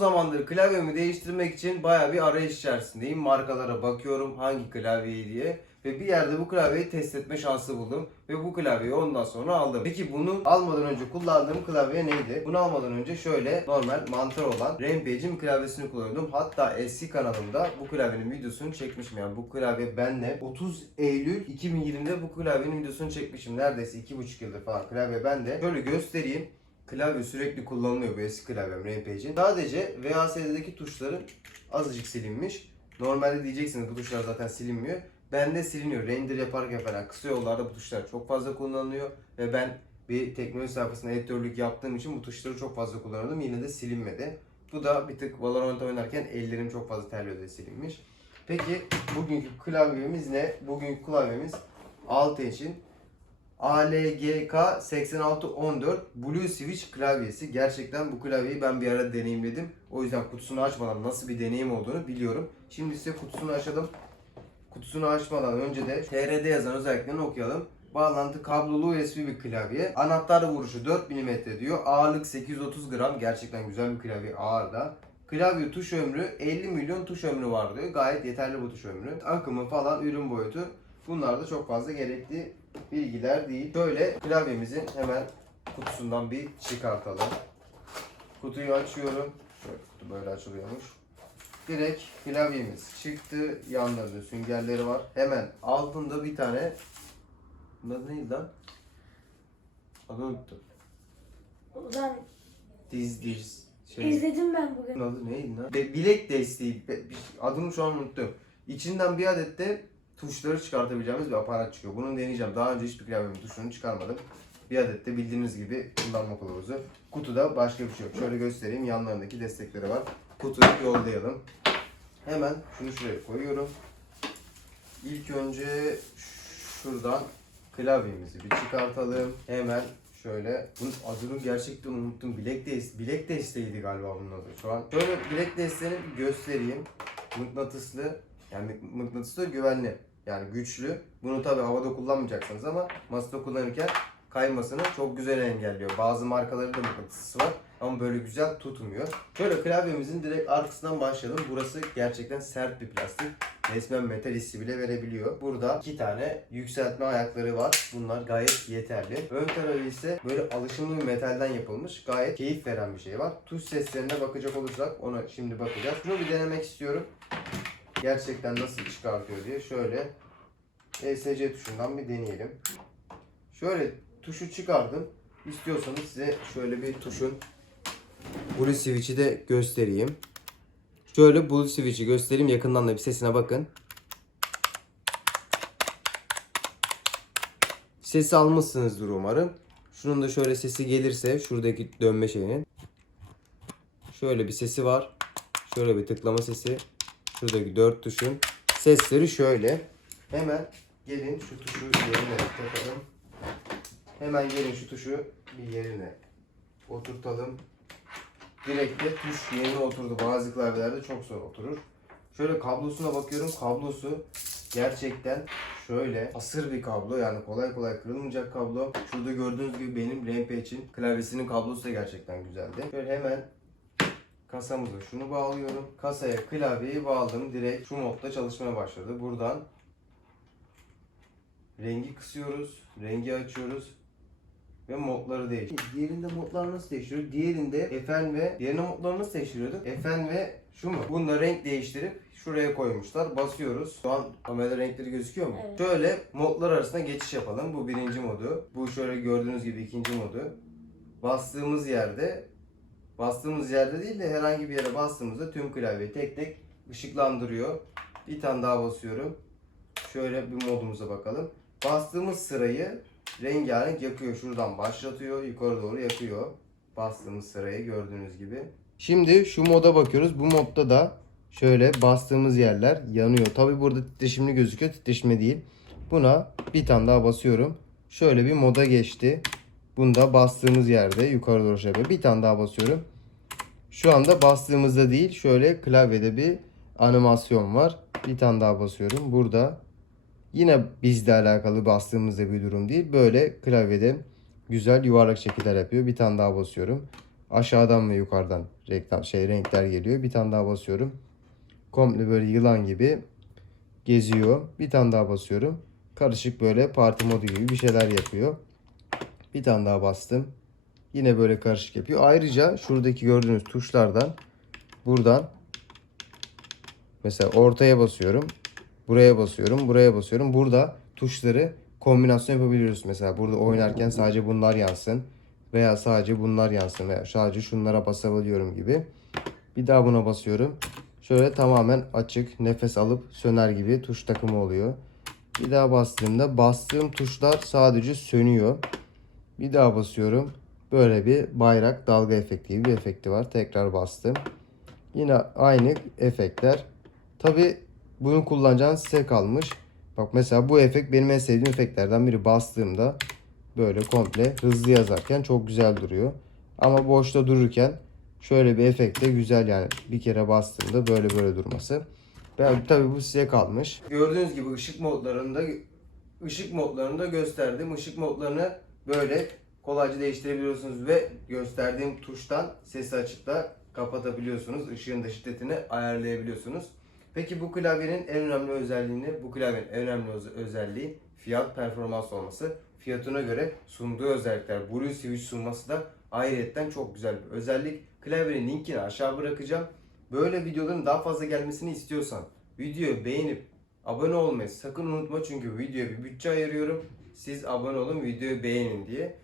zamandır klavyemi değiştirmek için baya bir arayış içerisindeyim. Markalara bakıyorum hangi klavyeyi diye. Ve bir yerde bu klavyeyi test etme şansı buldum. Ve bu klavyeyi ondan sonra aldım. Peki bunu almadan önce kullandığım klavye neydi? Bunu almadan önce şöyle normal mantar olan Rampage'in klavyesini kullanıyordum. Hatta eski kanalımda bu klavyenin videosunu çekmişim. Yani bu klavye benle 30 Eylül 2020'de bu klavyenin videosunu çekmişim. Neredeyse 2,5 yıldır falan klavye bende. Şöyle göstereyim. Klavye sürekli kullanılıyor bu eski klavyem Rampage'in. Sadece VASD'deki tuşların azıcık silinmiş. Normalde diyeceksiniz bu tuşlar zaten silinmiyor. Bende siliniyor. Render yaparken falan kısa yollarda bu tuşlar çok fazla kullanılıyor. Ve ben bir teknoloji sayfasında editörlük yaptığım için bu tuşları çok fazla kullanıyordum. Yine de silinmedi. Bu da bir tık Valorant oynarken ellerim çok fazla terliyor silinmiş. Peki bugünkü klavyemiz ne? Bugünkü klavyemiz alt için ALGK 8614 Blue Switch klavyesi. Gerçekten bu klavyeyi ben bir ara deneyimledim. O yüzden kutusunu açmadan nasıl bir deneyim olduğunu biliyorum. Şimdi size kutusunu açalım. Kutusunu açmadan önce de TR'de yazan özelliklerini okuyalım. Bağlantı kablolu USB bir klavye. Anahtar vuruşu 4 mm diyor. Ağırlık 830 gram. Gerçekten güzel bir klavye ağır da. Klavye tuş ömrü 50 milyon tuş ömrü var diyor. Gayet yeterli bu tuş ömrü. Akımı falan ürün boyutu. Bunlar da çok fazla gerekli bilgiler değil. Şöyle klavyemizin hemen kutusundan bir çıkartalım. Kutuyu açıyorum. Şöyle kutu böyle açılıyormuş. Direkt klavyemiz çıktı. Yanlarında süngerleri var. Hemen altında bir tane Bunlar neydi lan? Adını unuttum. Ulan Diz diz. Şey. izledim ben bugün. Bunun adı neydi lan? Be- bilek desteği. Be- bir- adını şu an unuttum. İçinden bir adet de tuşları çıkartabileceğimiz bir aparat çıkıyor. Bunu deneyeceğim. Daha önce hiçbir klavyemin tuşunu çıkarmadım. Bir adet de bildiğiniz gibi kullanma kılavuzu. Kutuda başka bir şey yok. Şöyle göstereyim. Yanlarındaki destekleri var. Kutuyu yollayalım. Hemen şunu şuraya koyuyorum. İlk önce şuradan klavyemizi bir çıkartalım. Hemen şöyle bunun adını gerçekten unuttum. Bilek desteği, bilek desteğiydi galiba bunun adı şu an. Şöyle bilek desteğini göstereyim. Mıknatıslı yani mık- mıknatıslı güvenli. Yani güçlü. Bunu tabi havada kullanmayacaksınız ama masada kullanırken kaymasını çok güzel engelliyor. Bazı markaların da mıknatısı var ama böyle güzel tutmuyor. Şöyle klavyemizin direkt arkasından başlayalım. Burası gerçekten sert bir plastik. Resmen metal hissi bile verebiliyor. Burada iki tane yükseltme ayakları var. Bunlar gayet yeterli. Ön tarafı ise böyle alışımlı bir metalden yapılmış. Gayet keyif veren bir şey var. Tuş seslerine bakacak olursak ona şimdi bakacağız. Şunu bir denemek istiyorum. Gerçekten nasıl çıkartıyor diye. Şöyle ESC tuşundan bir deneyelim. Şöyle tuşu çıkardım. İstiyorsanız size şöyle bir tuşun Blue Switch'i de göstereyim. Şöyle Blue Switch'i göstereyim. Yakından da bir sesine bakın. Sesi almışsınızdır umarım. Şunun da şöyle sesi gelirse şuradaki dönme şeyinin. Şöyle bir sesi var. Şöyle bir tıklama sesi. Şuradaki dört tuşun sesleri şöyle. Hemen gelin şu tuşu yerine takalım. Hemen gelin şu tuşu bir yerine oturtalım. Direkt de tuş yerine oturdu. Bazı klavyelerde çok zor oturur. Şöyle kablosuna bakıyorum. Kablosu gerçekten şöyle asır bir kablo. Yani kolay kolay kırılmayacak kablo. Şurada gördüğünüz gibi benim Rampage'in klavyesinin kablosu da gerçekten güzeldi. Şöyle hemen kasamıza şunu bağlıyorum. Kasaya klavyeyi bağladım. Direkt şu modda çalışmaya başladı. Buradan rengi kısıyoruz. Rengi açıyoruz ve modları değiştiriyor. Diğerinde modlar nasıl değiştiriyor? Diğerinde FN ve diğerine modları nasıl değiştiriyorduk? FN ve şu mu? Bunda renk değiştirip şuraya koymuşlar. Basıyoruz. Şu an kamerada renkleri gözüküyor mu? Evet. Şöyle modlar arasında geçiş yapalım. Bu birinci modu. Bu şöyle gördüğünüz gibi ikinci modu. Bastığımız yerde bastığımız yerde değil de herhangi bir yere bastığımızda tüm klavyeyi tek tek ışıklandırıyor. Bir tane daha basıyorum. Şöyle bir modumuza bakalım. Bastığımız sırayı rengarenk yakıyor. Şuradan başlatıyor. Yukarı doğru yakıyor. Bastığımız sırayı gördüğünüz gibi. Şimdi şu moda bakıyoruz. Bu modda da şöyle bastığımız yerler yanıyor. Tabi burada titreşimli gözüküyor. Titreşimli değil. Buna bir tane daha basıyorum. Şöyle bir moda geçti. Bunda bastığımız yerde yukarı doğru şey. Bir tane daha basıyorum. Şu anda bastığımızda değil. Şöyle klavyede bir animasyon var. Bir tane daha basıyorum. Burada Yine bizle alakalı bastığımızda bir durum değil. Böyle klavyede güzel yuvarlak şekiller yapıyor. Bir tane daha basıyorum. Aşağıdan ve yukarıdan reklam şey renkler geliyor. Bir tane daha basıyorum. Komple böyle yılan gibi geziyor. Bir tane daha basıyorum. Karışık böyle parti modu gibi bir şeyler yapıyor. Bir tane daha bastım. Yine böyle karışık yapıyor. Ayrıca şuradaki gördüğünüz tuşlardan buradan mesela ortaya basıyorum. Buraya basıyorum. Buraya basıyorum. Burada tuşları kombinasyon yapabiliyoruz. Mesela burada oynarken sadece bunlar yansın. Veya sadece bunlar yansın. Veya sadece şunlara basabiliyorum gibi. Bir daha buna basıyorum. Şöyle tamamen açık, nefes alıp söner gibi tuş takımı oluyor. Bir daha bastığımda bastığım tuşlar sadece sönüyor. Bir daha basıyorum. Böyle bir bayrak dalga efekti gibi bir efekti var. Tekrar bastım. Yine aynı efektler. Tabi bunu kullanacağınız size kalmış. Bak mesela bu efekt benim en sevdiğim efektlerden biri. Bastığımda böyle komple hızlı yazarken çok güzel duruyor. Ama boşta dururken şöyle bir efekt de güzel yani. Bir kere bastığımda böyle böyle durması. Ben tabi bu size kalmış. Gördüğünüz gibi ışık modlarında ışık modlarını da gösterdim. Işık modlarını böyle kolayca değiştirebiliyorsunuz ve gösterdiğim tuştan sesi açıp da kapatabiliyorsunuz. Işığın da şiddetini ayarlayabiliyorsunuz. Peki bu klavyenin en önemli özelliğini, bu klavyenin en önemli öz- özelliği fiyat performans olması. Fiyatına göre sunduğu özellikler, Blue Switch sunması da ayrıyetten çok güzel bir özellik. Klavyenin linkini aşağı bırakacağım. Böyle videoların daha fazla gelmesini istiyorsan videoyu beğenip abone olmayı sakın unutma çünkü videoya bir bütçe ayırıyorum. Siz abone olun, videoyu beğenin diye.